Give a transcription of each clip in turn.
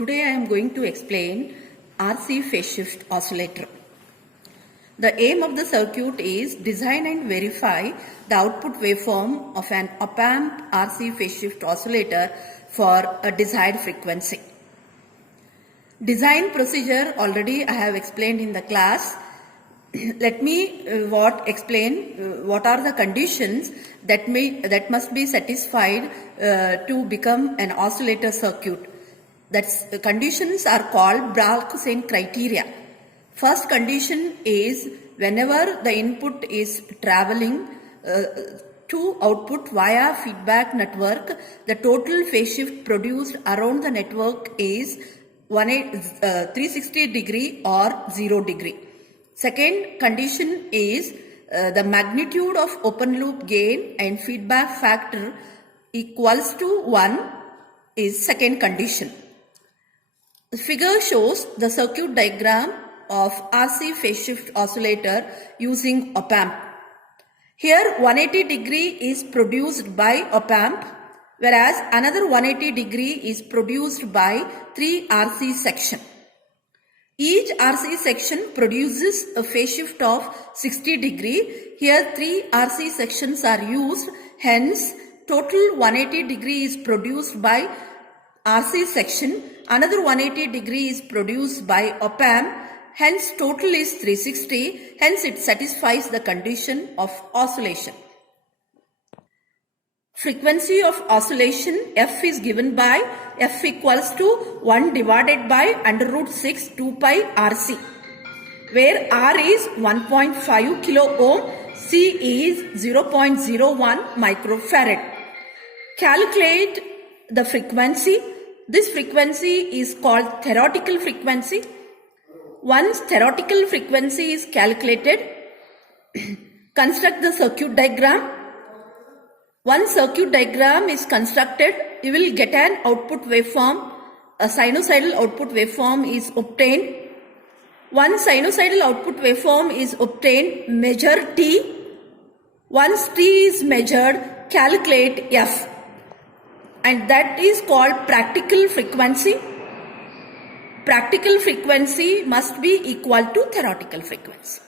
Today I am going to explain RC phase shift oscillator. The aim of the circuit is design and verify the output waveform of an op-amp RC phase shift oscillator for a desired frequency. Design procedure already I have explained in the class. Let me explain what are the conditions that must be satisfied to become an oscillator circuit. The conditions are called Bragg-Hussein criteria. First condition is whenever the input is traveling to output via feedback network, the total phase shift produced around the network is 360 degree or 0 degree. Second condition is the magnitude of open loop gain and feedback factor equals to 1 is second condition. The figure shows the circuit diagram of RC phase shift oscillator using op-amp. Here 180 degree is produced by op-amp, whereas another 180 degree is produced by 3 RC section. Each RC section produces a phase shift of 60 degree. Here 3 RC sections are used, hence total 180 degree is produced by RC section, another 180 degree is produced by op-amp, hence total is 360, hence it satisfies the condition of oscillation. Frequency of oscillation F is given by F equals to 1 divided by under root 6 2 pi RC, where R is 1.5 kilo ohm, C is 0.01 microfarad. Calculate the frequency. This frequency is called theoretical frequency. Once theoretical frequency is calculated, construct the circuit diagram. Once circuit diagram is constructed, you will get an output waveform. A sinusoidal output waveform is obtained. Once sinusoidal output waveform is obtained, measure T. Once T is measured, calculate F. And that is called practical frequency. Practical frequency must be equal to theoretical frequency.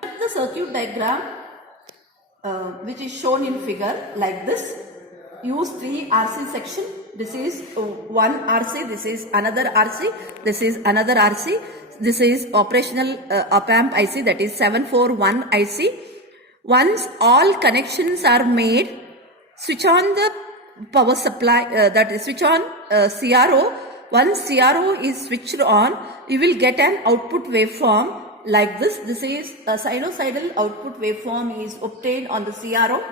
The circuit diagram which is shown in figure like this. Use 3 RC section. This is one RC, this is another RC, this is another RC. This is operational op-amp IC, that is 741 IC. Once all connections are made, switch on the power supply, that is switch on CRO. Once CRO is switched on, you will get an output waveform like this. This is a sinusoidal output waveform is obtained on the CRO.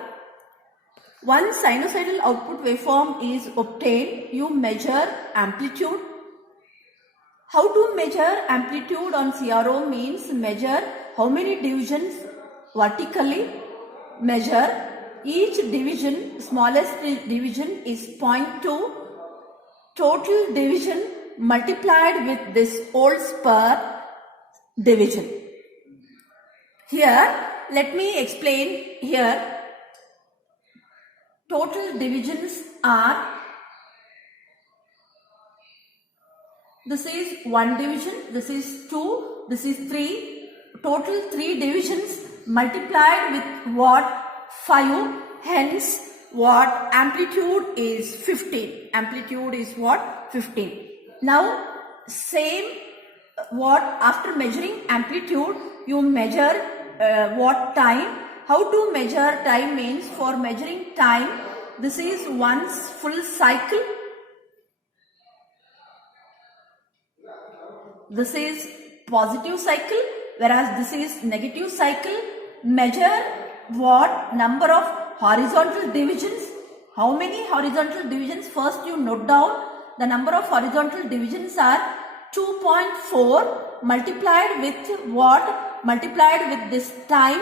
Once sinusoidal output waveform is obtained, you measure amplitude. How to measure amplitude on CRO means measure how many divisions vertically, measure each division, smallest division is 0.2, total division multiplied with this volts per division. Here, let me explain here. Total divisions are, this is 1 division, this is 2, this is 3, total 3 divisions multiplied with watt 5, hence what amplitude is 15. Amplitude is what? 15. Now same what after measuring amplitude you measure what time. How to measure time means for measuring time, this is one's full cycle. This is positive cycle, whereas this is negative cycle. Measure what number of horizontal divisions. How many horizontal divisions? First you note down the number of horizontal divisions are 2.4 multiplied with what? Multiplied with this time,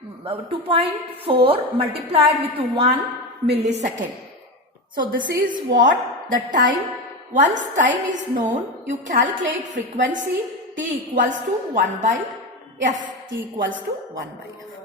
2.4 multiplied with 1 millisecond. So this is what the time. Once time is known, you calculate frequency T equals to 1 by F. T equals to 1 by F.